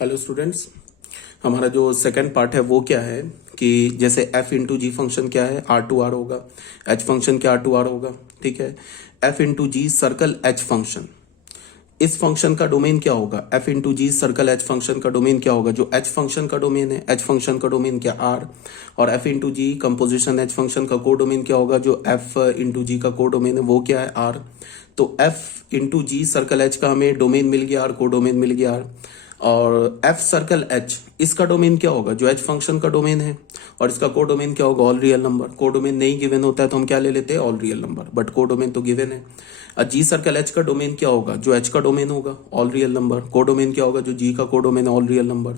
Hello students, हमारा जो second part है वो क्या है कि जैसे f इंटू जी फंक्शन क्या है, आर टू आर होगा, h फंक्शन क्या आर टू आर होगा। ठीक है, f into g circle h function, इस फंक्शन का डोमेन क्या होगा, f into g circle h function का डोमेन क्या होगा। जो h फंक्शन का डोमेन है, h फंक्शन का डोमेन क्या r, और f into g composition h function का को डोमेन क्या होगा, जो f इंटू जी का को डोमेन है वो क्या है r। तो f into g circle h का हमें डोमेन मिल गया r, को डोमेन मिल गया r। और f सर्कल h, इसका डोमेन क्या होगा, जो h फंक्शन का डोमेन है, और इसका को डोमेन क्या होगा, all real number. Codomain नहीं गिवन होता है तो हम क्या ले लेते हैं, all real number, but codomain तो गिवन है। जी सर्कल h का डोमेन क्या होगा, जो h का डोमेन होगा all real number. Codomain क्या होगा, जो g का को डोमेन है all real number.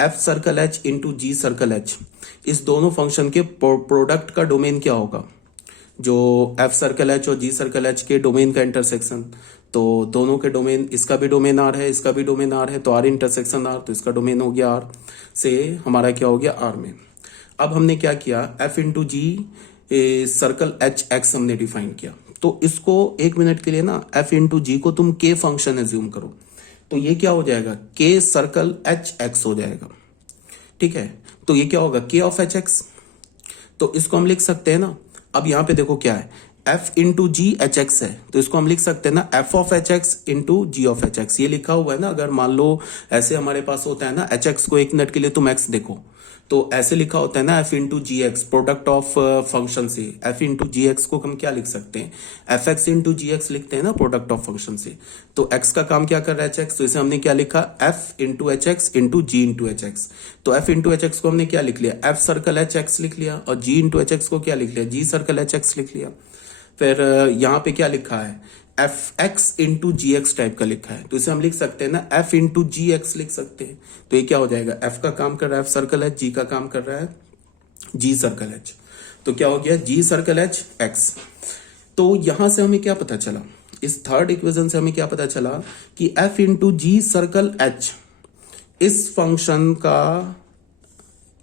f circle h into g circle h, इस दोनों फंक्शन के प्रोडक्ट का डोमेन क्या होगा, जो f सर्कल h और g सर्कल h के डोमेन का इंटरसेक्शन। तो दोनों के डोमेन, इसका भी डोमेन r है, इसका भी डोमेन r है, तो r इंटरसेक्शन r, तो इसका डोमेन हो गया r से हमारा क्या हो गया r में। अब हमने क्या किया, f into g circle H x हमने डिफाइन किया। तो इसको एक मिनट के लिए ना f इंटू जी को तुम k फंक्शन एज्यूम करो, तो ये क्या हो जाएगा, k सर्कल एच एक्स हो जाएगा। ठीक है, तो ये क्या होगा, k ऑफ एच एक्स। तो इसको हम लिख सकते हैं ना, अब यहां पे देखो क्या है, f into g h x है, तो इसको हम लिख सकते हैं ना f of h x into g of h x. ये लिखा हुआ है ना, अगर मान लो ऐसे हमारे पास होता है ना, एच एक्स को एक मिनट के लिए तुम x देखो, तो ऐसे लिखा होता है ना f into g x, product of function से। f इंटू जी एक्स को हम क्या लिख सकते हैं, f x into g x लिखते हैं ना, प्रोडक्ट ऑफ फंक्शन से। तो x का काम क्या कर रहा है, एच एक्स, तो इसे हमने क्या लिखा, f into h x into g into h x. तो f इंटू एच एक्स को हमने क्या लिख लिया, f सर्कल एच एक्स लिख लिया, और g इंटू एच एक्स को क्या लिख लिया, g सर्कल एच एक्स लिख लिया। फिर यहाँ पे क्या लिखा है, f x into g x type का लिखा है, तो इसे हम लिख सकते हैं ना एफ इंटू जी एक्स लिख सकते हैं। तो ये क्या हो जाएगा, एफ का काम कर रहा है एफ सर्कल एच, जी का काम कर रहा है जी सर्कल एच, तो क्या हो गया जी सर्कल एच एक्स। तो यहां से हमें क्या पता चला, इस थर्ड इक्वेशन से हमें क्या पता चला कि F into g circle H, इस फंक्शन का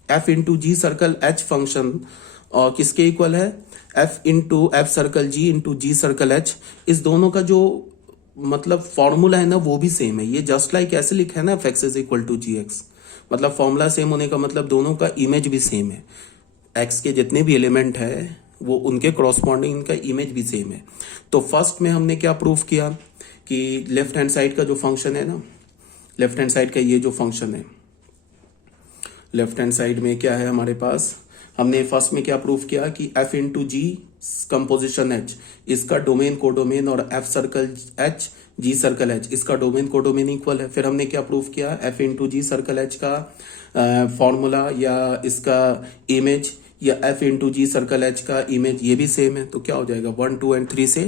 F into g circle H function और किसके इक्वल है, एफ इंटू एफ सर्कल जी इंटू जी सर्कल एच। इस दोनों का जो मतलब फॉर्मूला है ना वो भी सेम है। ये जस्ट लाइक ऐसे लिखा है ना, f x is equal to g x, मतलब फॉर्मूला सेम होने का मतलब दोनों का इमेज भी सेम है। एक्स के जितने भी एलिमेंट है वो उनके क्रॉसपॉन्डिंग इनका इमेज भी सेम है। तो फर्स्ट में हमने क्या प्रूफ किया कि लेफ्ट हैंड साइड का जो फंक्शन है ना, लेफ्ट हैंड साइड का ये जो फंक्शन है, लेफ्ट हैंड साइड में क्या है हमारे पास, हमने फर्स्ट में क्या प्रूफ किया कि f into g composition h, इसका डोमेन को डोमेन, और f circle h g circle h, इसका डोमेन को डोमेन इक्वल है। फिर हमने क्या प्रूफ किया, f into g circle h का फॉर्मूला या इसका इमेज, या f into g circle h का इमेज ये भी सेम है। तो क्या हो जाएगा, 1 2 एंड 3 से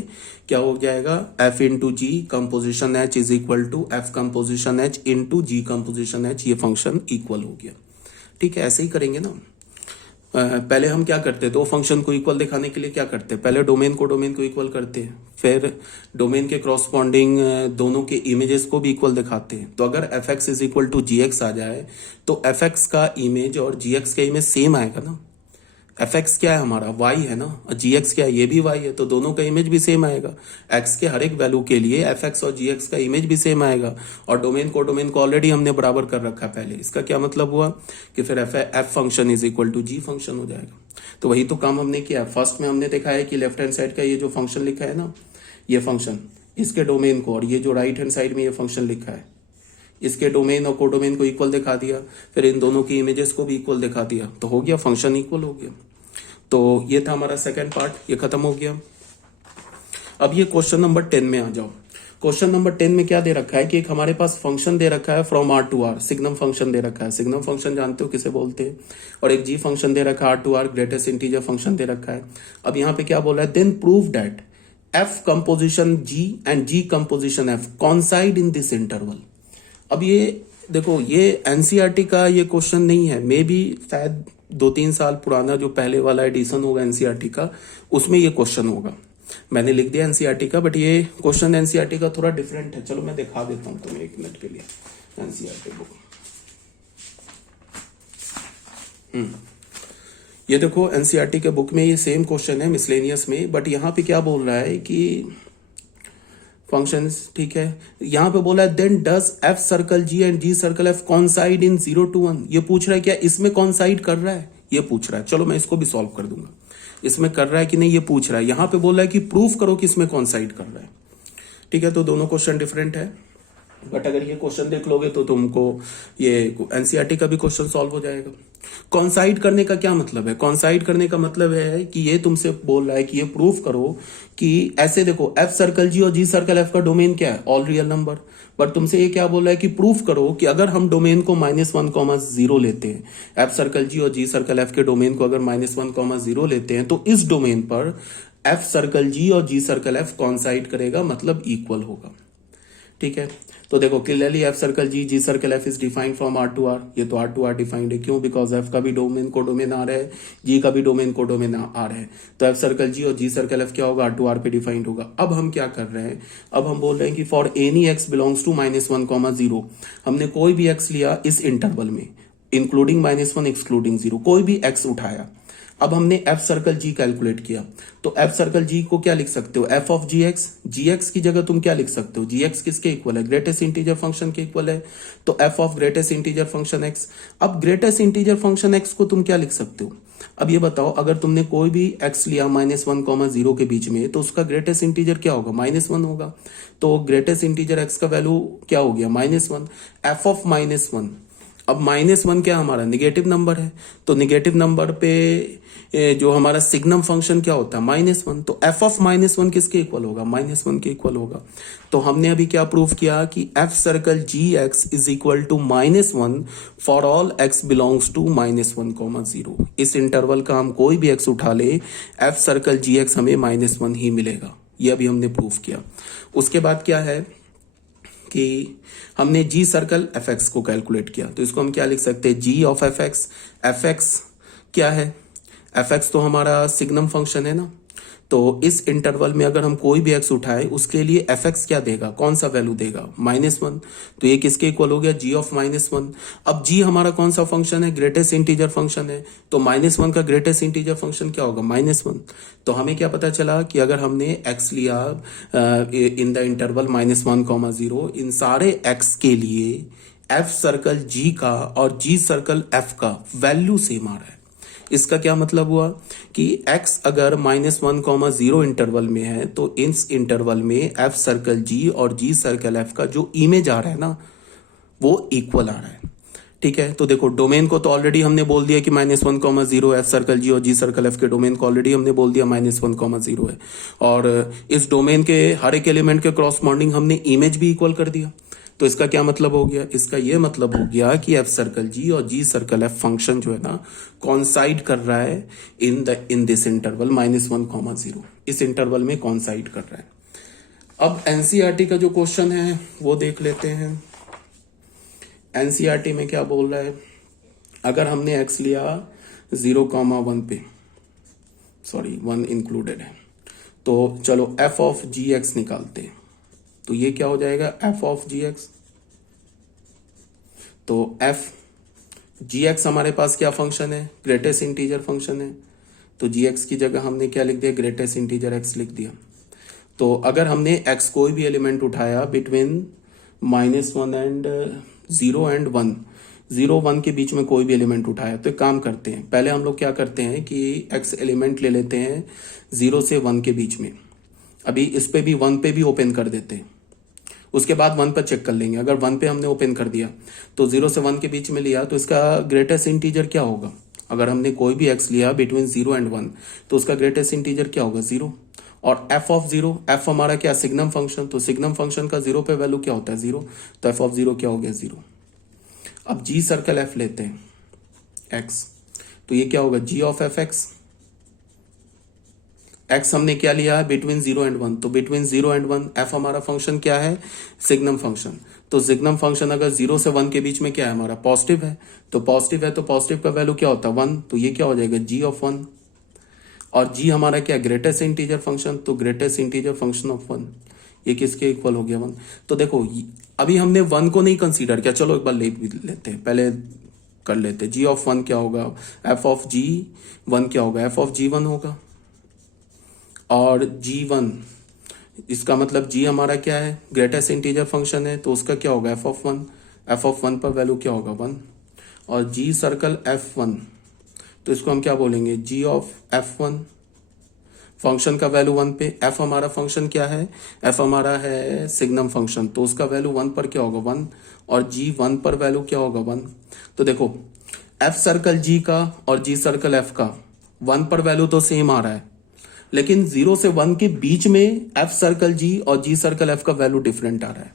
क्या हो जाएगा, f into g composition h is equal to f composition h into g composition h, ये फंक्शन इक्वल हो गया। ठीक है, ऐसे ही करेंगे ना। पहले हम क्या करते हैं, दो फंक्शन को इक्वल दिखाने के लिए क्या करते हैं, पहले डोमेन को इक्वल करते हैं, फिर डोमेन के क्रॉसपॉन्डिंग दोनों के इमेजेस को भी इक्वल दिखाते हैं। तो अगर f x is equal to g x आ जाए तो एफ एक्स का इमेज और जी एक्स का इमेज सेम आएगा ना। एफ एक्स क्या है हमारा, y है ना, और जी एक्स क्या है, ये भी y है, तो दोनों का इमेज भी सेम आएगा। x के हर एक वैल्यू के लिए एफ एक्स और जी एक्स का इमेज भी सेम आएगा, और डोमेन को ऑलरेडी हमने बराबर कर रखा है पहले। इसका क्या मतलब हुआ कि फिर f function is equal to g function हो जाएगा। तो वही तो काम हमने किया। फर्स्ट में हमने देखा है कि लेफ्ट हैंड साइड का ये जो फंक्शन लिखा है ना, ये फंक्शन, इसके डोमेन को, और ये जो राइट हैंड साइड में ये फंक्शन लिखा है, इसके डोमेन और कोडोमेन को इक्वल दिखा दिया, फिर इन दोनों की इमेजेस को भी इक्वल दिखा दिया, तो हो गया, फंक्शन इक्वल हो गया। तो ये था हमारा सेकंड पार्ट, ये खत्म हो गया। अब ये क्वेश्चन नंबर 10 में आ जाओ। क्वेश्चन नंबर 10 में क्या दे रखा है कि एक हमारे पास फंक्शन दे रखा है from R to R, signum function दे रखा है। सिग्नम फंक्शन जानते हो किसे बोलते हैं, और एक जी फंक्शन दे रखा है, R to R greatest integer function दे रखा है। अब यहाँ पे क्या बोल रहा है, then prove that f composition g and g composition f coincide in this interval. अब ये देखो, ये एनसीईआरटी का ये क्वेश्चन नहीं है, मे बी शायद 2-3 साल पुराना जो पहले वाला एडिशन होगा एनसीईआरटी का, उसमें ये क्वेश्चन होगा। मैंने लिख दिया एनसीईआरटी का, बट ये क्वेश्चन एनसीईआरटी का थोड़ा डिफरेंट है। चलो मैं दिखा देता हूं तुम्हें एक मिनट के लिए एनसीईआरटी बुक। ये देखो एनसीईआरटी के बुक में ये सेम क्वेश्चन है मिसलेनियस में, बट यहाँ पे क्या बोल रहा है कि फंक्शंस, ठीक है। यहाँ पे बोला है then does f circle g and g circle f coincide in 0 to 1। ये पूछ रहा है क्या इसमें कॉन्साइड कर रहा है, ये पूछ रहा है। चलो मैं इसको भी सॉल्व कर दूंगा, इसमें कर रहा है कि नहीं ये पूछ रहा है। यहाँ पे बोल रहा है कि प्रूफ करो कि इसमें कॉन्साइड कर रहा है, ठीक है। तो दोनों क्वेश्चन डिफरेंट है, बट अगर ये क्वेश्चन देख लोगे तो तुमको ये एनसीईआरटी का भी क्वेश्चन सॉल्व हो जाएगा। कॉन्साइड करने का क्या मतलब है? कॉन्साइड करने का मतलब है कि ये तुमसे बोल रहा है कि ये प्रूफ करो कि ऐसे देखो एफ सर्कल जी और जी सर्कल एफ का डोमेन क्या है, ऑल रियल नंबर। बट तुमसे ये क्या बोल रहा है कि प्रूफ करो कि अगर हम डोमेन को -1, 0 लेते हैं, एफ सर्कल जी और जी सर्कल एफ के डोमेन को अगर -1, 0 लेते हैं, तो इस डोमेन पर एफ सर्कल जी और जी सर्कल एफ कॉन्साइड करेगा, मतलब इक्वल होगा, ठीक है। तो देखो clearly f circle g g circle f is defined from R to R. ये तो आर टू आर डिफाइंड है, क्यों? बिकॉज एफ का भी डोमेन को डोमेन आर है, जी का भी डोमेन को डोमेन आर है। तो एफ सर्कल जी और जी सर्कल एफ क्या होगा, आर टू आर पे डिफाइंड होगा। अब हम क्या कर रहे हैं, अब हम बोल रहे हैं कि for any x belongs to -1, 0, हमने कोई भी एक्स लिया इस इंटरवल में, इंक्लूडिंग -1 एक्सक्लूडिंग 0, कोई भी एक्स उठाया। अब हमने एफ सर्कल जी कैलकुलेट किया, तो एफ सर्कल जी को क्या लिख सकते हो, f of g x. G x की जगह तुम क्या लिख सकते हो, जी एक्स किसके इक्वल है, ग्रेटेस्ट इंटीजर फंक्शन के इक्वल है, तो f of greatest integer function x. अब ग्रेटेस्ट इंटीजर फंक्शन एक्स को तुम क्या लिख सकते हो, अब ये बताओ अगर तुमने कोई भी एक्स लिया -1, 0 के बीच में, तो उसका ग्रेटेस्ट इंटीजर क्या होगा, -1 होगा। तो ग्रेटेस्ट इंटीजर एक्स का वैल्यू क्या हो गया, -1। एफ ऑफ -1, अब -1 क्या हमारा निगेटिव नंबर है, तो निगेटिव नंबर पे जो हमारा सिग्नम फंक्शन क्या होता है, -1। तो एफ ऑफ -1 किसके इक्वल होगा, -1 के इक्वल होगा। तो हमने अभी क्या प्रूव किया कि f circle g x is equal to -1 for all x belongs to -1, 0। इस इंटरवल का हम कोई भी एक्स उठा ले, एफ सर्कल जी एक्स हमें -1 ही मिलेगा। ये अभी हमने प्रूव किया। उसके बाद क्या है कि हमने जी सर्कल एफ एक्स को कैलकुलेट किया, तो इसको हम क्या लिख सकते हैं, g of f x. F x क्या है, एफ एक्स तो हमारा सिग्नम फंक्शन है ना। तो इस इंटरवल में अगर हम कोई भी एक्स उठाए, उसके लिए एफ एक्स क्या देगा, कौन सा वैल्यू देगा, -1। तो ये किसके इक्वल हो गया, जी ऑफ -1। अब जी हमारा कौन सा फंक्शन है, ग्रेटेस्ट इंटीजर फंक्शन है। तो -1 का ग्रेटेस्ट इंटीजर फंक्शन क्या होगा, -1। तो हमें क्या पता चला कि अगर हमने एक्स लिया इन द इंटरवल -1, 0, इन सारे एक्स के लिए एफ सर्कल जी का और जी सर्कल एफ का वैल्यू सेम आ रहा है। इसका क्या मतलब हुआ कि x अगर -1, 0 इंटरवल में है, तो इस इंटरवल में एफ सर्कल जी और जी सर्कल एफ का जो इमेज आ रहा है ना, वो इक्वल आ रहा है, ठीक है। तो देखो डोमेन को तो ऑलरेडी हमने बोल दिया कि -1, 0 एफ सर्कल जी और जी सर्कल एफ के डोमेन को ऑलरेडी हमने बोल दिया -1, 0 है। और इस डोमेन के हर एक एलिमेंट के क्रॉसमॉन्डिंग हमने इमेज भी इक्वल कर दिया। तो इसका क्या मतलब हो गया, इसका ये मतलब हो गया कि एफ सर्कल जी और जी सर्कल एफ फंक्शन जो है ना, कॉन्साइड कर रहा है इन दिस इंटरवल -1, 0, इस इंटरवल में कॉन्साइड कर रहा है। अब एनसीईआरटी का जो क्वेश्चन है वो देख लेते हैं। एनसीईआरटी में क्या बोल रहा है, अगर हमने एक्स लिया 0, 1 पे, सॉरी 1 इंक्लूडेड है, तो चलो एफ ऑफ जी एक्स निकालते हैं। तो ये क्या हो जाएगा, एफ ऑफ जी एक्स। तो एफ जी एक्स हमारे पास क्या फंक्शन है, ग्रेटेस्ट इंटीजर फंक्शन है। तो जी एक्स की जगह हमने क्या लिख दिया, ग्रेटेस्ट इंटीजर एक्स लिख दिया। तो अगर हमने एक्स कोई भी एलिमेंट उठाया बिटवीन -1 एंड 0 एंड 1, 0, 1 के बीच में कोई भी एलिमेंट उठाया, तो एक काम करते हैं, पहले हम लोग क्या करते हैं कि एक्स एलिमेंट ले लेते हैं 0 से 1 के बीच में। अभी इस पे भी 1 पे भी ओपन कर देते हैं, उसके बाद 1 पर चेक कर लेंगे। अगर 1 पे हमने ओपन कर दिया, तो 0 से 1 के बीच में लिया, तो इसका ग्रेटेस्ट इंटीजर क्या होगा, अगर हमने कोई भी एक्स लिया बिटवीन 0 एंड 1, तो उसका ग्रेटेस्ट इंटीजर क्या होगा, 0। और एफ ऑफ 0, एफ हमारा क्या, सिग्नम फंक्शन, तो सिग्नम फंक्शन का 0 पे वैल्यू क्या होता है, 0। तो एफ ऑफ 0 क्या हो गया, 0। अब जी सर्कल एफ लेते हैं एक्स, तो ये क्या होगा, जी ऑफ एफ एक्स। एक्स हमने क्या लिया है, बिटवीन 0 एंड 1, तो बिटवीन 0 एंड 1 एफ हमारा फंक्शन क्या है, सिग्नम फंक्शन। तो सिग्नम फंक्शन अगर 0 से 1 के बीच में क्या है हमारा, पॉजिटिव है, तो पॉजिटिव है, तो पॉजिटिव का वैल्यू क्या होता है, 1। तो ये क्या हो जाएगा, जी ऑफ 1। और जी हमारा क्या, ग्रेटेस्ट इंटीजर फंक्शन, तो ग्रेटेस्ट इंटीजर फंक्शन ऑफ 1, ये किसके इक्वल हो गया, 1। तो देखो अभी हमने 1 को नहीं कंसीडर किया, चलो एक बार ले लेते हैं, पहले कर लेते हैं। जी ऑफ 1 क्या होगा, एफ ऑफ जी 1 क्या होगा, एफ ऑफ जी 1 होगा। और G1 इसका मतलब g हमारा क्या है, ग्रेटेस्ट इंटीजर फंक्शन है, तो उसका क्या होगा f ऑफ वन पर वैल्यू क्या होगा 1, और g सर्कल f1, तो इसको हम क्या बोलेंगे, g ऑफ f1, फंक्शन का वैल्यू 1 पे, f हमारा फंक्शन क्या है, f हमारा है सिग्नम फंक्शन, तो उसका वैल्यू 1 पर क्या होगा 1, और g 1 पर वैल्यू क्या होगा 1। तो देखो f सर्कल g का और g सर्कल f का 1 पर वैल्यू तो सेम आ रहा है, लेकिन 0 से 1 के बीच में f सर्कल g और g सर्कल f का वैल्यू डिफरेंट आ रहा है।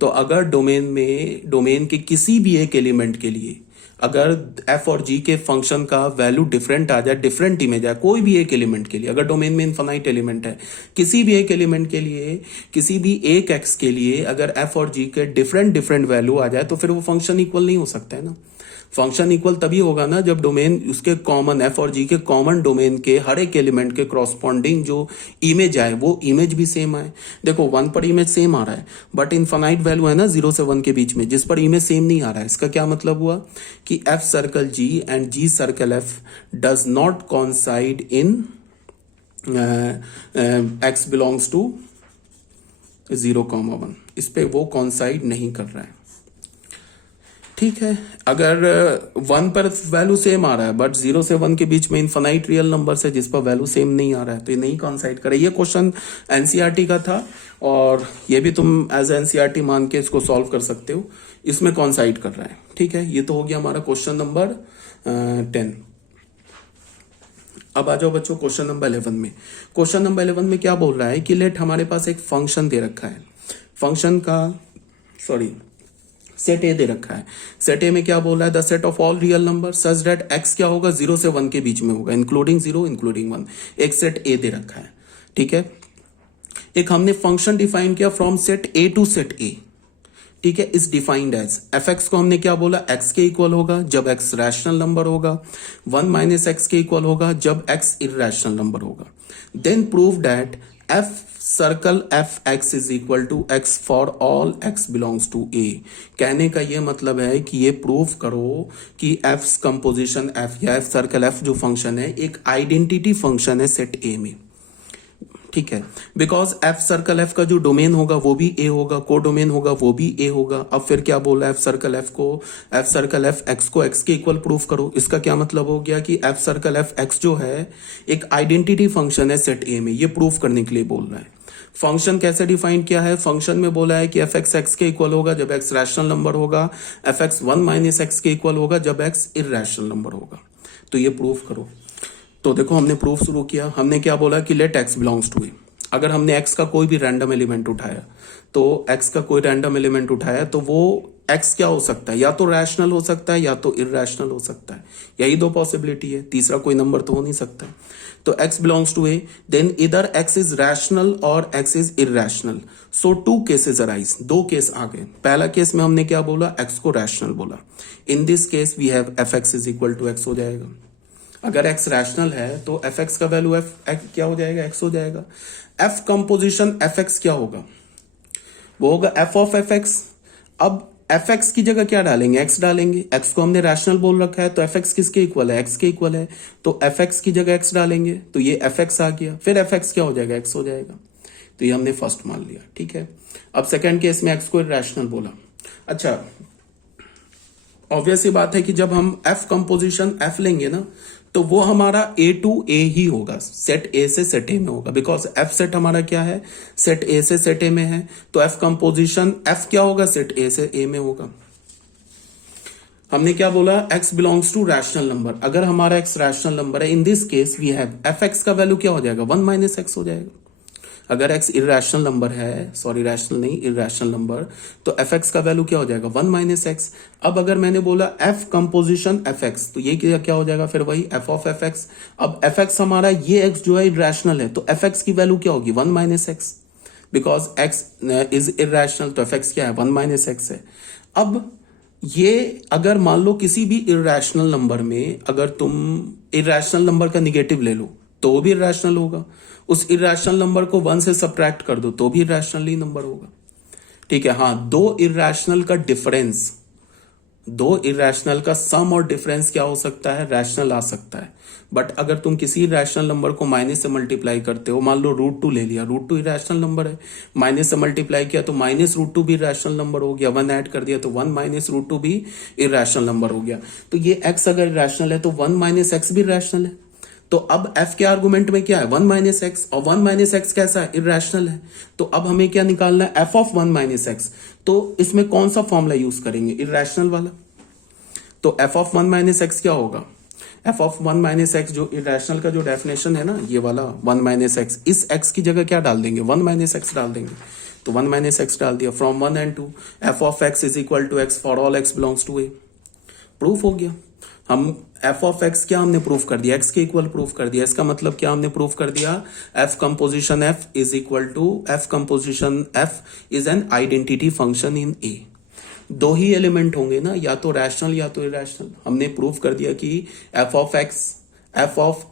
तो अगर डोमेन के किसी भी एक एलिमेंट के लिए अगर f और g के फंक्शन का वैल्यू डिफरेंट आ जाए, डिफरेंट इमेज आए, कोई भी एक एलिमेंट के लिए, अगर डोमेन में इनफाइनाइट एलिमेंट है, किसी भी एक एलिमेंट के लिए, किसी भी एक x के लिए अगर f और g के डिफरेंट वैल्यू आ जाए, तो फिर वो फंक्शन इक्वल नहीं हो सकता है ना। फंक्शन इक्वल तभी होगा ना जब डोमेन उसके कॉमन f और g के कॉमन डोमेन के हर एक एलिमेंट के क्रॉसपॉन्डिंग जो इमेज आए वो इमेज भी सेम आए। देखो 1 पर इमेज सेम आ रहा है, बट इनफाइनाइट वैल्यू है ना 0 से 1 के बीच में, जिस पर इमेज सेम नहीं आ रहा है। इसका क्या मतलब हुआ कि f circle g and g circle f does not coincide in x belongs to 0,1, इस पे वो कॉन्साइड नहीं कर रहा है। ठीक है, अगर 1 पर वैल्यू सेम आ रहा है बट 0 से 1 के बीच में इनफाइनाइट रियल नंबर है जिस पर वैल्यू सेम नहीं आ रहा है, तो ये नहीं कॉन्साइड करे। ये क्वेश्चन एनसीईआरटी का था और ये भी तुम एज एनसीईआरटी मान के इसको सॉल्व कर सकते हो, इसमें कॉन्साइड कर रहा है। ठीक है, ये तो हो गया हमारा क्वेश्चन नंबर 10। अब आ जाओ बच्चों क्वेश्चन नंबर 11 में। क्वेश्चन नंबर 11 में क्या बोल रहा है कि लेट हमारे पास एक फंक्शन दे रखा है, फंक्शन का सेट ए दे रखा है। सेट ए में क्या बोल रहा है, the set of all real number such that x क्या होगा 0 से 1 के बीच में होगा, इंक्लूडिंग 0 इंक्लूडिंग 1। एक सेट ए दे रखा है। ठीक है, एक हमने फंक्शन डिफाइन किया from set A to set A. ठीक है, is defined as f x को हमने क्या बोला, एक्स के इक्वल होगा जब एक्स रैशनल नंबर होगा, 1 माइनस एक्स के इक्वल होगा जब एक्स इरैशनल नंबर होगा। Then prove that f circle f x is equal to x for all x belongs to A. कहने का ये मतलब है कि ये प्रूव करो कि एफ कंपोजिशन एफ या एफ सर्कल एफ जो फंक्शन है एक आइडेंटिटी फंक्शन है सेट ए में। ठीक है, बिकॉज एफ सर्कल एफ का जो डोमेन होगा वो भी ए होगा, को डोमेन होगा वो भी ए होगा। अब फिर क्या बोला, एफ सर्कल एफ एक्स को एक्स के इक्वल प्रूफ करो। इसका क्या मतलब हो गया कि एफ सर्कल एफ एक्स जो है एक आइडेंटिटी फंक्शन है सेट ए में, ये प्रूफ करने के लिए बोल रहा है। फंक्शन कैसे डिफाइन किया है, फंक्शन में बोला है कि एफ एक्स एक्स के इक्वल होगा जब एक्स रैशनल नंबर होगा, एफ एक्स 1 माइनस एक्स के इक्वल होगा जब एक्स इरैशनल नंबर होगा। तो ये प्रूफ करो। तो देखो हमने प्रूफ शुरू किया, हमने क्या बोला कि लेट एक्स बिलोंग्स टू ए। अगर हमने एक्स का कोई भी रैंडम एलिमेंट उठाया, तो एक्स का कोई रैंडम एलिमेंट उठाया तो वो एक्स क्या हो सकता है, या तो रैशनल हो सकता है या तो इरैशनल हो सकता है। यही दो पॉसिबिलिटी है, तीसरा कोई नंबर तो हो नहीं सकता। तो x belongs to A, then इधर x इज रैशनल और x is irrational. So 2 cases arise, 2 case आ गए। पहला केस में हमने क्या बोला, x को रैशनल बोला। In this case we have f x is equal to x हो जाएगा। अगर x रैशनल है तो एफ एक्स का वैल्यू एफ क्या हो जाएगा, x हो जाएगा। f कंपोजिशन एफ एक्स क्या होगा, वो होगा f ऑफ एफ एक्स। अब एफ एक्स की जगह क्या डालेंगे, x डालेंगे। x को हमने रैशनल बोल रखा है तो एफ एक्स किसके इक्वल है, x के इक्वल है, तो एफ एक्स की जगह x डालेंगे तो ये एफ एक्स आ गया। फिर एफ एक्स क्या हो जाएगा, x हो जाएगा। तो ये हमने फर्स्ट मान लिया। ठीक है, अब सेकेंड केस में x को रैशनल बोला। अच्छा, ऑब्वियस ही बात है कि जब हम f कंपोजिशन f लेंगे ना तो वो हमारा a टू a ही होगा, सेट a से सेट a में होगा। बिकॉज f सेट हमारा क्या है, सेट a से सेट a में है, तो f कंपोजिशन f क्या होगा, सेट a से a में होगा। हमने क्या बोला, x belongs to rational number. अगर हमारा x रैशनल नंबर है, in this case we have f x का वैल्यू क्या हो जाएगा, 1 माइनस एक्स हो जाएगा। अगर x इरैशनल नंबर है, सॉरी रैशनल नहीं इरैशनल नंबर, तो एफ एक्स का वैल्यू क्या हो जाएगा, 1 माइनस एक्स। अब अगर मैंने बोला f कंपोजिशन एफ एक्स, तो ये क्या हो जाएगा, फिर वही f ऑफ एफ एक्स। अब एफ एक्स हमारा ये x जो है इरैशनल है, तो एफ एक्स की वैल्यू क्या होगी, 1 minus x. Because x is irrational तो एफ एक्स क्या है, 1 माइनस एक्स है। अब ये अगर मान लो किसी भी इरैशनल नंबर में अगर तुम इरैशनल नंबर का निगेटिव ले लो तो वो भी इरैशनल होगा। उस इरैशनल नंबर को 1 से सब्ट्रैक्ट कर दो तो भी इरैशनल ही नंबर होगा। ठीक है, हाँ, 2 इरैशनल का डिफरेंस दो इरेशनल का सम और डिफरेंस क्या हो सकता है, रैशनल आ सकता है। बट अगर तुम किसी रैशनल नंबर को माइनस से मल्टीप्लाई करते हो, मान लो √2 ले लिया, √2 इरेशनल नंबर है, माइनस से मल्टीप्लाई किया तो -√2 भी इरेशनल नंबर हो गया, 1 ऐड कर दिया तो 1 -√2 भी इरेशनल नंबर हो गया। तो ये x अगर इरेशनल है तो 1 - x भी इरेशनल है। तो अब f के आर्गुमेंट में क्या है, 1 - x, और 1 - x कैसा है, इरेशनल है। तो अब हमें क्या निकालना है, f ऑफ 1 - x। तो इसमें कौन सा फॉर्मूला यूज करेंगे, इरेशनल वाला। तो f ऑफ 1 - x क्या होगा, f ऑफ 1 - x जो इरेशनल का जो डेफिनेशन है ना, ये वाला 1 - x, इस x की जगह क्या डाल देंगे, 1 - x डाल देंगे। तो 1 - x डाल दिया, from 1 and 2 f of x is equal to x for all x belongs to a। Proof हो गया। हम f ऑफ x क्या हमने प्रूफ कर दिया, x के इक्वल प्रूफ कर दिया। इसका मतलब क्या हमने प्रूफ कर दिया, f composition f is equal to f composition f is an identity function in a। दो ही एलिमेंट होंगे ना, या तो रैशनल या तो इरेशनल। हमने प्रूफ कर दिया कि f of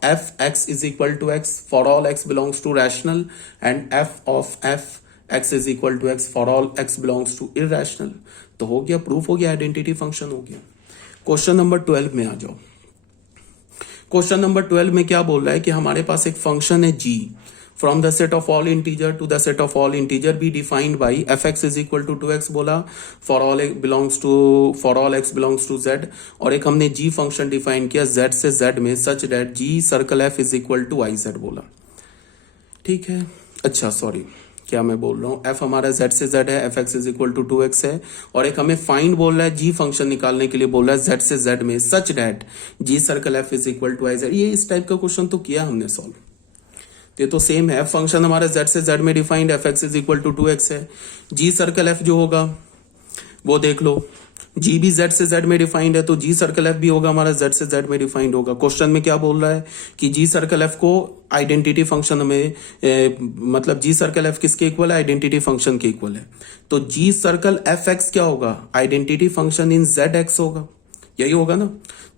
f x is equal to x for all x belongs to rational, and f of f x is equal to x for all x belongs to irrational. तो हो गया, proof हो गया, identity function हो गया। Question number 12 में आ जाओ। Question number 12 में क्या बोल रहा है कि हमारे पास एक फंक्शन है g from the set of all integer to the set of all integer be defined by f(x) is equal to 2x बोला, for all x belongs to z। और एक हमने g फंक्शन डिफाइन किया z से z में, such that g circle f is equal to iz बोला। ठीक है, अच्छा सॉरी, क्या मैं बोल रहा हूँ, f हमारा z से z है, f(x) is equal to 2x है। और एक हमें फाइंड बोल रहा है, g फंक्शन निकालने के लिए बोल रहा है z से z में, such that g circle f is equal to iz। ये इस टाइप का क्वेश्चन तो किया हमने सॉल्व, ये तो सेम है। फंक्शन हमारा z से z में defined, f(x) is equal to 2x है। g सर्कल f जो होगा वो देख लो, g भी z से z में डिफाइंड है, तो g सर्कल f भी होगा हमारा z से z में डिफाइंड होगा। क्वेश्चन में क्या बोल रहा है कि g सर्कल f को आइडेंटिटी फंक्शन में मतलब g सर्कल f किसके इक्वल है, आइडेंटिटी फंक्शन के इक्वल है। तो g सर्कल f(x) क्या होगा, आइडेंटिटी फंक्शन इन zx होगा, यही होगा ना।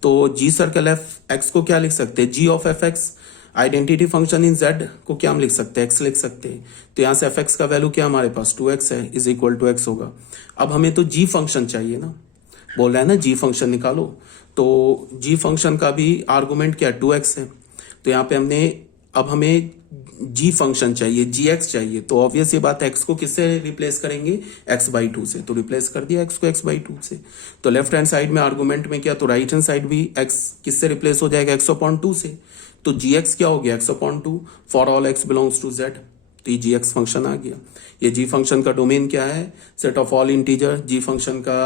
तो g सर्कल f(x) को क्या लिख सकते हैं, g of f(x), identity function in z को क्या हम लिख सकते हैं, x लिख सकते हैं। तो यहां से f(x) का वैल्यू क्या हमारे पास 2x है, इज इक्वल टू x होगा। अब हमें तो g फंक्शन चाहिए ना, बोल रहा है ना g फंक्शन निकालो। तो g फंक्शन का भी आर्गुमेंट क्या 2x है। तो यहाँ पे हमने, अब हमें g फंक्शन चाहिए, gx चाहिए। तो ऑब्वियस ये बात, x को किससे रिप्लेस करेंगे, x/2 से। तो रिप्लेस कर दिया x को x/2 से। तो लेफ्ट हैंड साइड में आर्गुमेंट में क्या, तो राइट हैंड साइड भी x किससे रिप्लेस हो जाएगा, x/2 से। तो gx क्या हो गया, x/2 for all x belongs to z। तो ये gx फंक्शन आ गया। ये g फंक्शन का डोमेन क्या है, set of all integer. g function का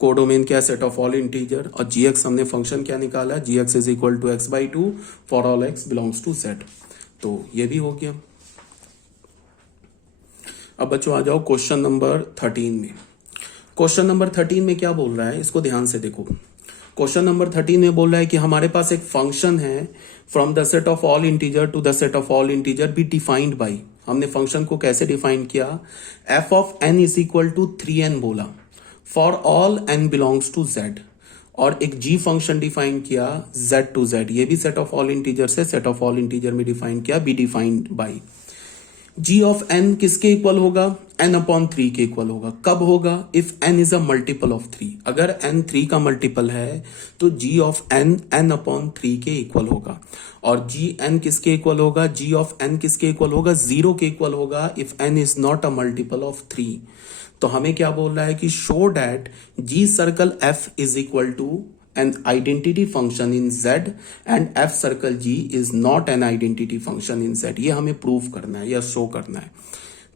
कोडोमेन क्या है, सेट ऑफ ऑल इंटीजर। और gx हमने फंक्शन क्या निकाला, gx is equal to x/2 for all x belongs to z। तो ये भी हो गया। अब बच्चों आ जाओ क्वेश्चन नंबर 13 में। क्वेश्चन नंबर 13 में क्या बोल रहा है, इसको ध्यान से देखो। क्वेश्चन नंबर 13 में बोल रहा है कि हमारे पास एक फंक्शन है, from the set of all integer to the set of all integer be defined by. हमने फंक्शन को कैसे डिफाइन किया, f of n is equal to 3n बोला, for all n belongs to z। और एक g function define किया z to z, ये भी सेट ऑफ ऑल इंटीजर से सेट ऑफ ऑल इंटीजर में डिफाइन किया, be defined by. g of n किसके इक्वल होगा, n/3 के इक्वल होगा। कब होगा, if n is a multiple of 3। अगर n 3 का मल्टीपल है तो g ऑफ n n/3 के इक्वल होगा। और g n किसके इक्वल होगा, g ऑफ n किसके इक्वल होगा, 0 के इक्वल होगा, if n is not a multiple of 3। तो हमें क्या बोल रहा है कि show that g circle f is equal to an identity function in z and f circle g is not an identity function in z। ये हमें prove करना है या शो करना है।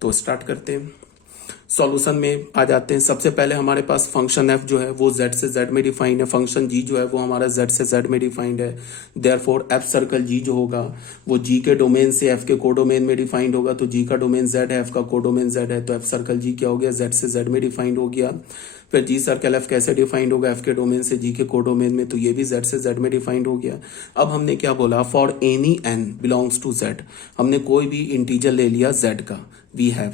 तो स्टार्ट करते हैं, सॉल्यूशन में आ जाते हैं। सबसे पहले हमारे पास फंक्शन f जो है वो z से z में डिफाइंड है, फंक्शन g जो है वो हमारा z से z में डिफाइंड है। देयरफॉर f सर्कल g जो होगा वो g के डोमेन से f के कोडोमेन में डिफाइंड होगा। तो g का डोमेन z है, f का कोडोमेन z है, तो f सर्कल g क्या हो गया, z से z में डिफाइंड हो गया। फिर g सर्कल f कैसे डिफाइंड होगा, f के डोमेन से g के कोडोमेन में, तो ये भी z से z में डिफाइंड हो गया। अब हमने क्या बोला, for any n belongs to z, हमने कोई भी इंटीजर ले लिया z का, वी हैव,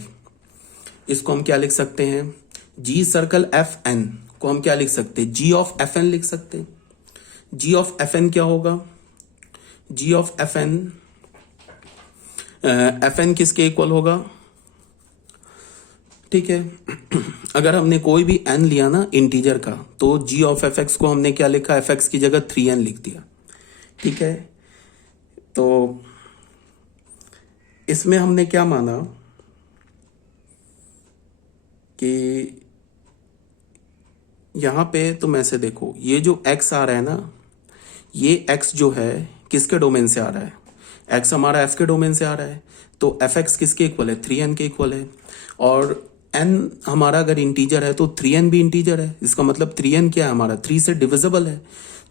इसको हम क्या लिख सकते हैं, g सर्कल एफ एन को हम क्या लिख सकते हैं, g ऑफ एफ एन लिख सकते हैं। g ऑफ एफ एन क्या होगा, g ऑफ एफ एन किसके इक्वल होगा, ठीक है। अगर हमने कोई भी n लिया ना इंटीजर का, तो g ऑफ एफ एक्स को हमने क्या लिखा, एफ एक्स की जगह 3n लिख दिया। ठीक है, तो इसमें हमने क्या माना कि यहां पे तुम ऐसे देखो, ये जो x आ रहा है ना, ये x जो है किसके डोमेन से आ रहा है, x हमारा f के डोमेन से आ रहा है, तो एफ एक्स किसके इक्वल है, 3n के इक्वल है। और n हमारा अगर इंटीजर है तो 3n भी इंटीजर है, इसका मतलब 3n क्या है हमारा, 3 से डिविजिबल है।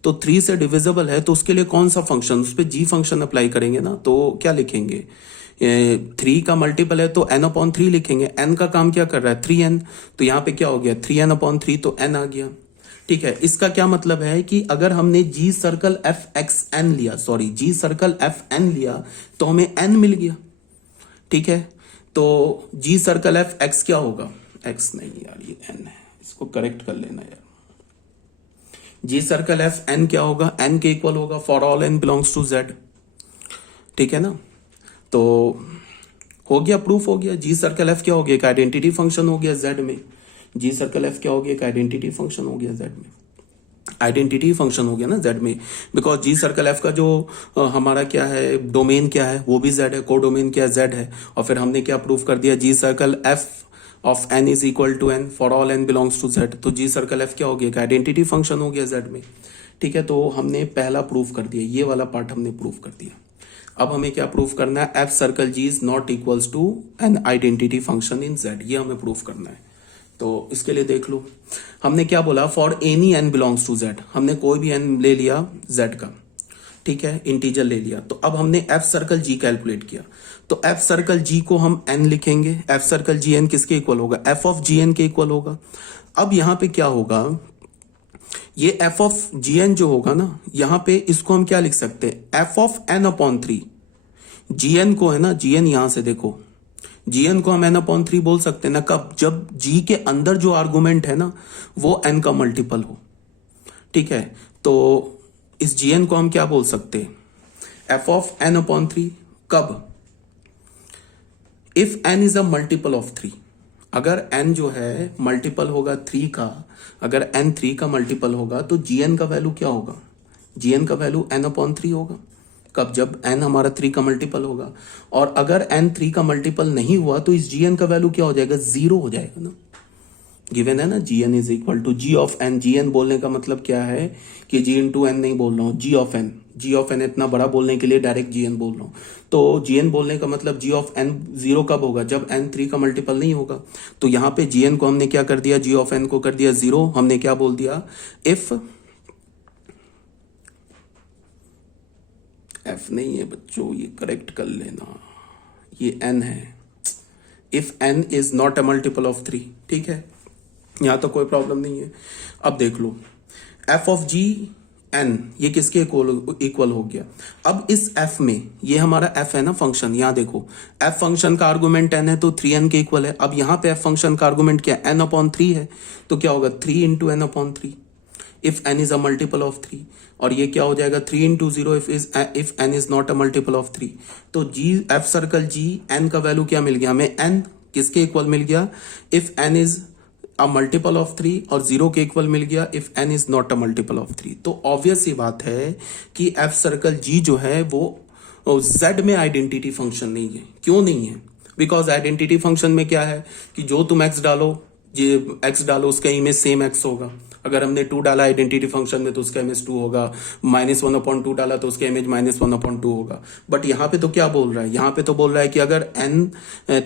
तो 3 से डिविजिबल है तो उसके लिए कौन सा फंक्शन, उस पर g फंक्शन अप्लाई करेंगे ना, तो क्या लिखेंगे, 3 का मल्टीपल है तो n/3 लिखेंगे। n का काम क्या कर रहा है, 3n, तो यहाँ पे क्या हो गया, 3n/3, तो n आ गया। ठीक है, इसका क्या मतलब है कि अगर हमने g circle f x n लिया, sorry g circle f n लिया, तो हमें n मिल गया। ठीक है, तो g सर्कल एफ एक्स क्या होगा, x नहीं यार ये n है, इसको करेक्ट कर लेना यार। g सर्कल एफ n क्या होगा, n के इक्वल होगा for all n belongs to z। ठीक है ना, तो हो गया, प्रूफ हो गया। जी सर्कल एफ क्या हो गया, एक आइडेंटिटी फंक्शन हो गया z में। जी सर्कल एफ क्या हो गया, एक आइडेंटिटी फंक्शन हो गया z में, आइडेंटिटी फंक्शन हो गया ना z में, बिकॉज जी सर्कल एफ का जो हमारा क्या है, डोमेन क्या है, वो भी z है, को डोमेन क्या है, z है। और फिर हमने क्या प्रूफ कर दिया, g circle f of n is equal to n for all n belongs to z। तो जी सर्कल एफ क्या हो गया, एक आइडेंटिटी फंक्शन हो गया z में। ठीक है, तो हमने पहला प्रूफ कर दिया, ये वाला पार्ट हमने प्रूफ कर दिया। अब हमें क्या प्रूफ करना है, f circle g is not equals to an identity function in z, ये हमें प्रूफ करना है। तो इसके लिए देख लो, हमने क्या बोला, for any n belongs to z, हमने कोई भी n ले लिया z का, ठीक है, इंटीजर ले लिया। तो अब हमने एफ सर्कल g कैलकुलेट किया, तो एफ सर्कल g को हम n लिखेंगे, एफ सर्कल जी एन किसके इक्वल होगा, एफ ऑफ जी एन के इक्वल होगा। अब यहां पे क्या होगा, ये एफ ऑफ जी एन जो होगा ना, यहां पे इसको हम क्या लिख सकते हैं, f of n/3। G N को है ना, जी एन यहां से देखो, जी एन को हम n/3 बोल सकते हैं ना, कब, जब जी के अंदर जो आर्गुमेंट है ना वो n का मल्टीपल हो। ठीक है, तो इस जी एन को हम क्या बोल सकते हैं, एफ ऑफ n/3, कब, if n is a multiple of 3। अगर n जो है मल्टीपल होगा 3 का, अगर n 3 का मल्टीपल होगा तो gn का वैल्यू क्या होगा, gn का वैल्यू n/3 होगा। कब, जब n हमारा 3 का मल्टीपल होगा। और अगर n 3 का मल्टीपल नहीं हुआ तो इस gn का वैल्यू क्या हो जाएगा, 0 हो जाएगा ना। गिवन है ना, gn is equal to g of n। gn बोलने का मतलब क्या है कि g इंटू n नहीं बोल रहा हूं, g of n। g of n इतना बड़ा बोलने के लिए डायरेक्ट gn बोल रहा हूं। तो gn बोलने का मतलब g ऑफ n 0 कब होगा, जब n 3 का मल्टीपल नहीं होगा। तो यहां पे gn को हमने क्या कर दिया, g ऑफ n को कर दिया 0। हमने क्या बोल दिया, इफ f नहीं है बच्चों, ये करेक्ट कर लेना, ये n है, if n is not a multiple of 3। ठीक है, यहां तो कोई प्रॉब्लम नहीं है। अब देख लो, एफ ऑफ जी एन ये किसके इक्वल हो गया। अब इस एफ में, ये हमारा एफ है ना फंक्शन, यहां देखो एफ फंक्शन का आर्गुमेंट n है तो 3n के इक्वल है। अब यहां पे एफ फंक्शन का आर्गुमेंट क्या है, n/3 है, तो क्या होगा 3 into n/3 if n is a multiple of 3। और ये क्या हो जाएगा 3 into 0 if n is not a multiple of 3। तो जी एफ सर्कल जी n का वैल्यू क्या मिल गया हमें, n किसके इक्वल मिल गया, if n is a multiple of 3, और 0 के इक्वल मिल गया if n is not a multiple of 3। तो ऑब्वियस सी बात है कि एफ सर्कल जी जो है वो z में आइडेंटिटी फंक्शन नहीं है। क्यों नहीं है, बिकॉज आइडेंटिटी फंक्शन में क्या है कि जो तुम x डालो, x डालो उसका इमेज सेम x होगा। अगर हमने 2 डाला आइडेंटिटी फंक्शन में तो उसका इमेज 2 होगा, -1/2 डाला तो उसका इमेज -1/2 होगा। बट यहाँ पे तो क्या बोल रहा है, यहाँ पे तो बोल रहा है कि अगर n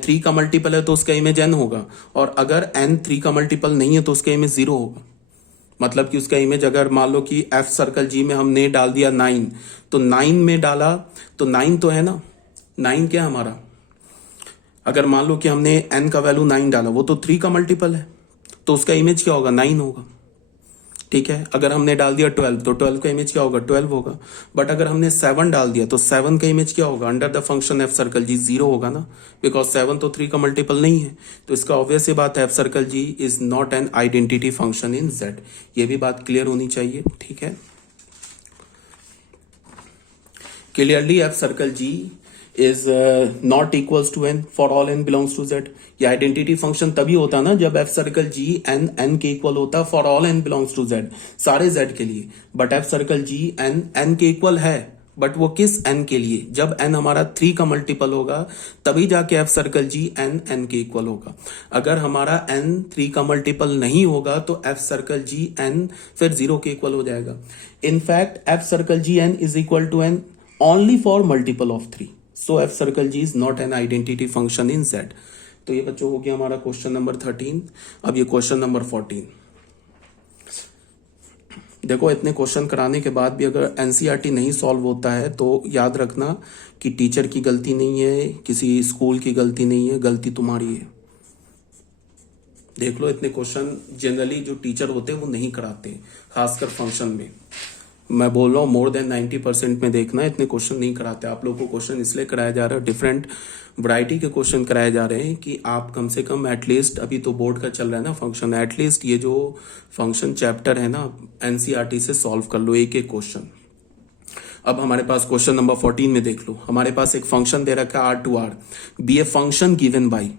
3 का मल्टीपल है तो उसका इमेज n होगा, और अगर n 3 का मल्टीपल नहीं है तो उसका इमेज 0 होगा। मतलब कि उसका इमेज, अगर मान लो कि एफ सर्कल जी में हमने डाल दिया 9, तो 9 में डाला तो 9 तो है ना, 9 क्या है हमारा, अगर मान लो कि हमने n का वैल्यू 9 डाला, वो तो 3 का मल्टीपल है, तो उसका इमेज क्या होगा, 9 होगा। ठीक है, अगर हमने डाल दिया 12 तो 12 का इमेज क्या होगा, 12 होगा। बट अगर हमने 7 डाल दिया तो 7 का इमेज क्या होगा, under the function f circle g 0 होगा ना, बिकॉज 7 तो 3 का मल्टीपल नहीं है। तो इसका ऑब्वियस ही बात है f circle g is not an identity function in z। ये भी बात क्लियर होनी चाहिए। ठीक है, clearly f circle g is not equals to n for all n belongs to Z. ये आइडेंटिटी फंक्शन तभी होता ना जब f circle g n n के इक्वल होता for all n belongs to Z, सारे जेड के लिए। But f circle g n n के इक्वल है, बट वो किस एन के लिए? जब एन हमारा 3 का मल्टीपल होगा तभी जाके F circle g n n के इक्वल होगा। अगर हमारा एन 3 का मल्टीपल नहीं होगा तो एफ सर्कल जी एन फिर 0 के इक्वल हो जाएगा। In fact f circle g n is equal to n only for multiple of 3, so f circle g is not an identity function in Z. तो ये बच्चों हो गया हमारा क्वेश्चन नंबर 13। अब ये क्वेश्चन नंबर 14। देखो इतने क्वेश्चन कराने के बाद भी अगर एनसीईआरटी नहीं सॉल्व होता है तो याद रखना कि टीचर की गलती नहीं है, किसी स्कूल की गलती नहीं है, गलती तुम्हारी है। देख लो इतने क्वेश्चन जनरली जो टीचर होते हैं वो नहीं कराते, खासकर फंक्शन में। मैं बोल रहा हूँ मोर देन 90% में देखना, इतने क्वेश्चन नहीं कराते। आप लोगों को क्वेश्चन इसलिए कराया जा रहा है, डिफरेंट वैरायटी के क्वेश्चन कराए जा रहे हैं कि आप कम से कम एटलीस्ट, अभी तो बोर्ड का चल रहा है ना फंक्शन, एटलीस्ट ये जो फंक्शन चैप्टर है ना एनसीईआरटी से सॉल्व कर लो एक एक क्वेश्चन। अब हमारे पास क्वेश्चन नंबर 14 में देख लो, हमारे पास एक फंक्शन दे रखा है R2R, be a function given by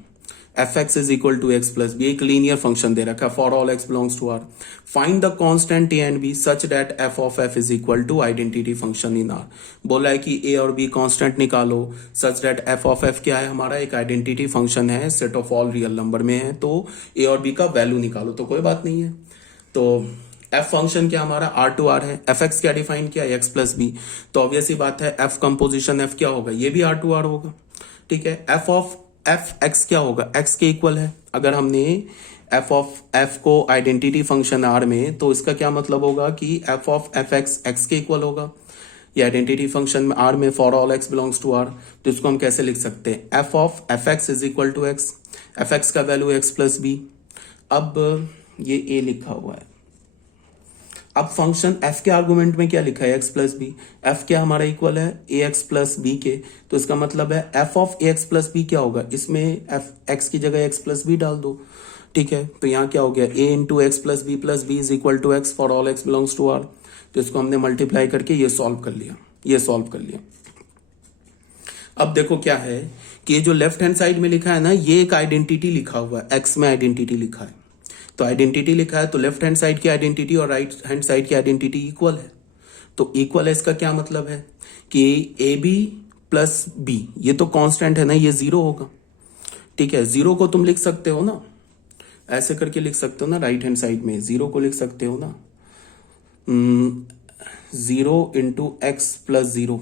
f x is equal to x plus b, एक लीनियर फंक्शन दे रखा है for all x belongs to R. Find the constant a and b such that f of f is equal to identity function in R. बोला है कि a और b constant निकालो such that f of f क्या है हमारा, एक identity function है, set of all real number में है, तो ए और बी का वैल्यू निकालो। तो कोई बात नहीं है। तो एफ फंक्शन क्या हमारा R2R है, एफ एक्स क्या डिफाइन किया एक्स प्लस बी, तो ऑब्वियस ही बात है एफ कंपोजिशन एफ क्या होगा, ये भी R2R होगा। ठीक है, एफ ऑफ एफ एक्स क्या होगा, एक्स के इक्वल है। अगर हमने एफ ऑफ एफ को आइडेंटिटी फंक्शन आर में, तो इसका क्या मतलब होगा कि f of f x x के इक्वल होगा। ये आइडेंटिटी फंक्शन में आर में for all x belongs to R, तो इसको हम कैसे लिख सकते हैं, f of f x is equal to x, f x का वैल्यू एक्स प्लस बी। अब ये ए लिखा हुआ है, अब फंक्शन एफ के आर्गुमेंट में क्या लिखा है एक्स प्लस बी, एफ क्या हमारा इक्वल है ए एक्स प्लस बी के, तो इसका मतलब है f of a x plus b क्या होगा, इसमें एफ एक्स की जगह एक्स प्लस बी डाल दो। ठीक है, तो यहाँ क्या हो गया a into x plus b is equal to x for all x belongs to R. तो इसको हमने मल्टीप्लाई करके ये सॉल्व कर लिया, ये सॉल्व कर लिया। अब देखो क्या है कि ये जो लेफ्ट हैंड साइड में लिखा है ना, ये एक आइडेंटिटी लिखा हुआ है, एक्स में आइडेंटिटी लिखा है, तो आइडेंटिटी लिखा है तो लेफ्ट हैंड साइड की आइडेंटिटी और राइट हैंड साइड की आइडेंटिटी इक्वल है। तो इक्वल है इसका क्या मतलब है कि ए बी प्लस बी, ये तो कांस्टेंट है ना, ये 0 होगा। ठीक है, 0 को तुम लिख सकते हो ना, ऐसे करके लिख सकते हो ना, राइट हैंड साइड में 0 को लिख सकते हो ना, 0 इंटू एक्स प्लस 0।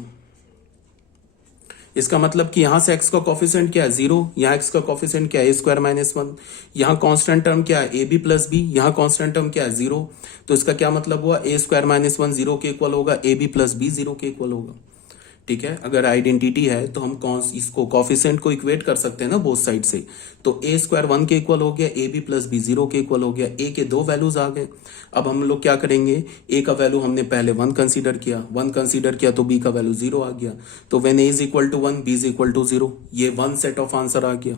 इसका मतलब कि यहां से x का कॉफिशिएंट क्या है 0, यहाँ x का कॉफिशिएंट क्या है a² - 1, यहाँ कांस्टेंट टर्म क्या है ab प्लस बी, यहाँ कांस्टेंट टर्म क्या है 0। तो इसका क्या मतलब हुआ a² - 1 0 के इक्वल होगा, ab प्लस बी 0 के इक्वल होगा। ठीक है, अगर आइडेंटिटी है तो हम इसको कॉफिशिएंट को इक्वेट कर सकते हैं ना बोथ साइड से। तो a² 1 के इक्वल हो गया, ab प्लस बी 0 के इक्वल हो गया, a के 2 वैल्यूज आ गए। अब हम लोग क्या करेंगे, a का वैल्यू हमने पहले 1 कंसीडर किया, 1 कंसीडर किया तो b का वैल्यू 0 आ गया। तो when a is equal to 1 b is equal to 0, ये 1 सेट ऑफ आंसर आ गया।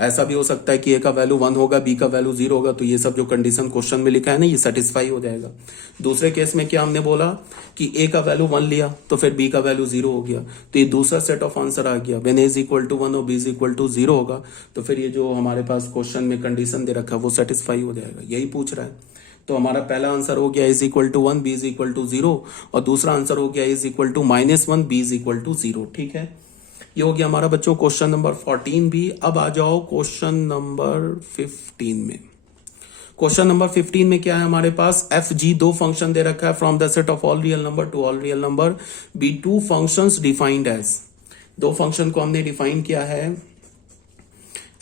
ऐसा भी हो सकता है कि a का वैल्यू 1 होगा, b का वैल्यू 0 होगा, तो ये सब जो कंडीशन क्वेश्चन में लिखा है ना, ये सेटिस्फाई हो जाएगा। दूसरे केस में क्या हमने बोला कि a का वैल्यू 1 लिया तो फिर b का वैल्यू 0 हो गया, तो ये दूसरा सेट ऑफ आंसर आ गया। When a is equal to 1 और b इज इक्वल टू 0 होगा, तो फिर ये जो हमारे पास क्वेश्चन में कंडीशन दे रखा है वो सेटिस्फाई हो जाएगा, यही पूछ रहा है। तो हमारा पहला आंसर हो गया is equal to 1 b is equal to 0, और दूसरा आंसर हो गया is equal to -1 b is equal to 0। ठीक है, ये हो गया हमारा बच्चों क्वेश्चन नंबर 14 भी। अब आ जाओ क्वेश्चन नंबर 15 में। क्वेश्चन नंबर 15 में क्या है हमारे पास, एफ जी 2 फंक्शन दे रखा है from the set of all real number to all real number be 2 functions defined as. 2 function को हमने डिफाइन किया है,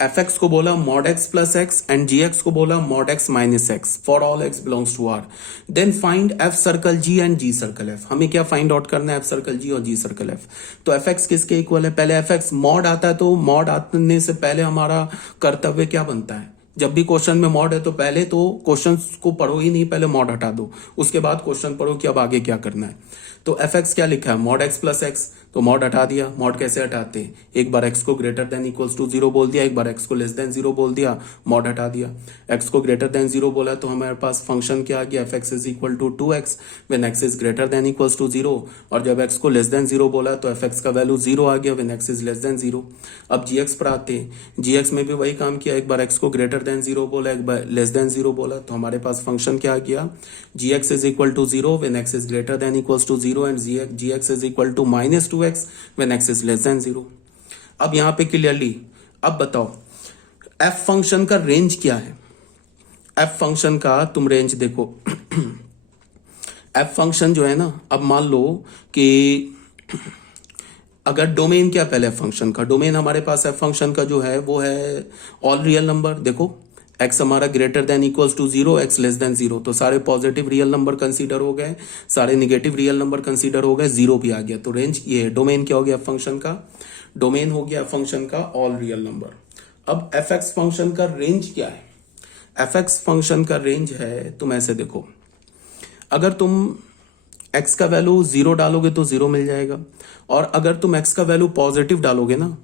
एफ एक्स को बोला mod x plus x and g x को बोला mod x minus x for all x belongs to R. Then find f circle g and g circle f. हमें क्या फाइंड आउट करना है, एफ सर्कल जी और जी circle F. तो f x किसके equal है, पहले एफ एक्स मॉड आता है, तो मॉड आने से पहले हमारा कर्तव्य क्या बनता है, जब भी क्वेश्चन में मॉड है तो पहले तो क्वेश्चन को पढ़ो ही नहीं, पहले मॉड हटा दो, उसके बाद क्वेश्चन पढ़ो कि अब आगे क्या करना है। तो एफ एक्स क्या लिखा है, मॉड एक्स प्लस एक्स, तो मॉड हटा दिया। मॉड कैसे हटाते हैं, एक बार x को ग्रेटर देन इक्वल्स टू 0 बोल दिया, एक बार x को लेस देन 0 बोल दिया, मॉड हटा दिया। x को ग्रेटर देन 0 बोला तो हमारे पास फंक्शन क्या आ गया, fx is equal to 2x when x is greater than equals to 0, और जब x को लेस देन 0 बोला तो fx का वैल्यू 0 आ गया when x is less than 0। अब gx पर आते हैं, gx में भी वही काम किया, एक बार x को ग्रेटर देन 0 बोला, एक बार लेस देन 0 बोला, तो हमारे पास फंक्शन क्या आ गया, gx is equal to 0 when x is greater than equals to 0 and gx is equal to -2x when x is less than 0। अब यहां पे क्लियरली अब बताओ f फंक्शन का रेंज क्या है, f फंक्शन का तुम रेंज देखो f फंक्शन जो है ना, अब मान लो कि अगर डोमेन क्या पहले फंक्शन का, डोमेन हमारे पास f फंक्शन का जो है वो है ऑल रियल नंबर। देखो x हमारा greater than equals to 0, x less than 0, तो सारे पॉजिटिव रियल नंबर कंसीडर हो गए, सारे निगेटिव रियल नंबर कंसीडर हो गए, 0 भी आ गया। तो रेंज ये डोमेन क्या हो गया फंक्शन का, डोमेन हो गया फंक्शन का ऑल रियल नंबर। अब fx फंक्शन का रेंज क्या है, fx फंक्शन का रेंज है, तुम ऐसे देखो, अगर तुम x का वैल्यू 0 डालोगे तो 0 मिल जाएगा, और अगर तुम x का वैल्यू पॉजिटिव डालोगे ना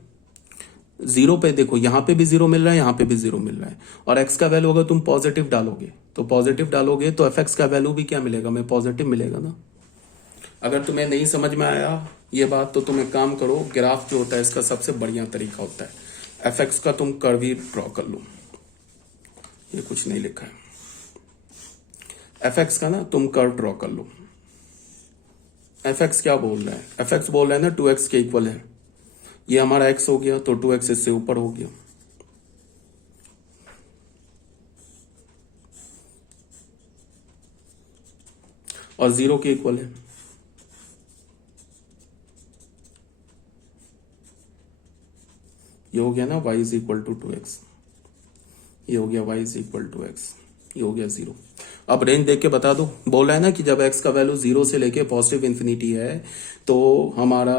0 पे, देखो यहां पे भी 0 मिल रहा है, यहां पे भी 0 मिल रहा है, और x का वैल्यू अगर तुम पॉजिटिव डालोगे तो fx का वैल्यू भी क्या मिलेगा, हमें पॉजिटिव मिलेगा ना। अगर तुम्हें नहीं समझ में आया ये बात तो तुम एक काम करो, ग्राफ जो होता है इसका सबसे बढ़िया तरीका होता है fx का, तुम कर्व ही ड्रॉ कर लो, ये कुछ नहीं लिखा है, fx का ना तुम कर्व ड्रॉ कर लो। fx क्या बोल रहा है, fx बोल रहा है ना 2x के इक्वल है, ये हमारा x हो गया तो 2x इससे ऊपर हो गया, और 0 के इक्वल है, ये हो गया ना y is equal to 2x, ये हो गया y is equal to x, ये हो गया 0। अब रेंज देख के बता दो, बोल रहा है ना कि जब x का वैल्यू 0 से लेके पॉजिटिव इन्फिनिटी है तो हमारा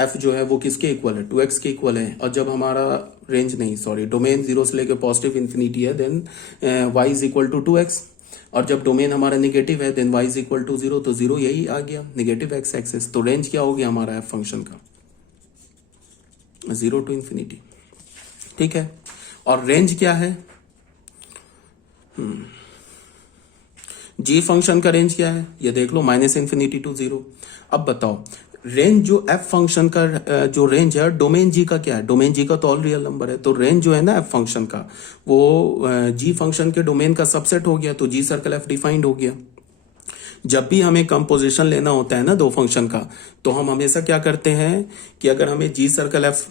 f जो है वो किसके इक्वल है, 2x के इक्वल है, और जब हमारा रेंज नहीं सॉरी डोमेन 0 से लेके पॉजिटिव इन्फिनिटी है then y is equal to 2x, और जब डोमेन हमारा नेगेटिव है then y is equal to 0, तो 0 यही आ गया नेगेटिव x एक्सिस। तो रेंज क्या हो गया हमारा f फंक्शन का, 0 टू इन्फिनिटी, ठीक है। और रेंज क्या है, जी फंक्शन का रेंज क्या है ये देख लो, -इन्फिनिटी टू 0। अब बताओ रेंज जो f फंक्शन का जो रेंज है डोमेन g का क्या है, डोमेन g का तो ऑल रियल नंबर है, तो रेंज जो है ना f फंक्शन का वो g फंक्शन के डोमेन का सबसेट हो गया, तो g सर्कल f डिफाइंड हो गया। जब भी हमें कंपोजिशन लेना होता है ना दो फंक्शन का, तो हम हमेशा क्या करते हैं कि अगर हमें जी सर्कल एफ,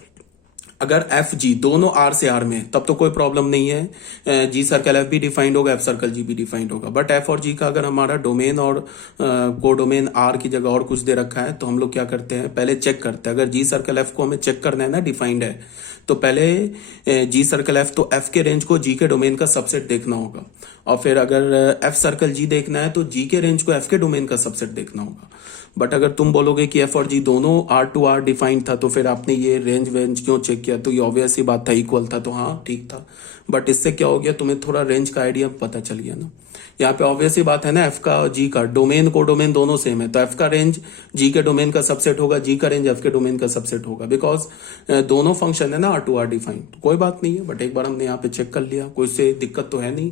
अगर एफ जी दोनों आर से आर में तब तो कोई प्रॉब्लम नहीं है, जी सर्कल एफ भी डिफाइंड होगा, एफ सर्कल जी भी डिफाइंड होगा। बट एफ और जी का अगर हमारा डोमेन और कोडोमेन आर की जगह और कुछ दे रखा है तो हम लोग क्या करते हैं, पहले चेक करते हैं, अगर जी सर्कल एफ को हमें चेक करना है ना डिफाइंड है, तो पहले जी सर्कल एफ, तो एफ के रेंज को जी के डोमेन का सबसेट देखना होगा, और फिर अगर एफ सर्कल जी देखना है तो जी के रेंज को एफ के डोमेन का सबसेट देखना होगा। बट अगर तुम बोलोगे कि एफ और जी दोनों आर टू आर डिफाइंड था तो फिर आपने ये रेंज वेंज क्यों चेक किया, तो ये ऑब्वियस ही बात था, इक्वल था तो हाँ ठीक था। बट इससे क्या हो गया, तुम्हें थोड़ा रेंज का आइडिया पता चल गया ना। यहाँ पे ऑब्वियस ही बात है ना, एफ का जी का डोमेन को डोमेन दोनों सेम है, तो एफ का रेंज जी के डोमेन का सबसेट होगा, जी का रेंज एफ के डोमेन का सबसेट होगा, बिकॉज दोनों फंक्शन है ना आर टू आर डिफाइंड। कोई बात नहीं है, बट एक बार हमने यहाँ पे चेक कर लिया, कोई से दिक्कत तो है नहीं।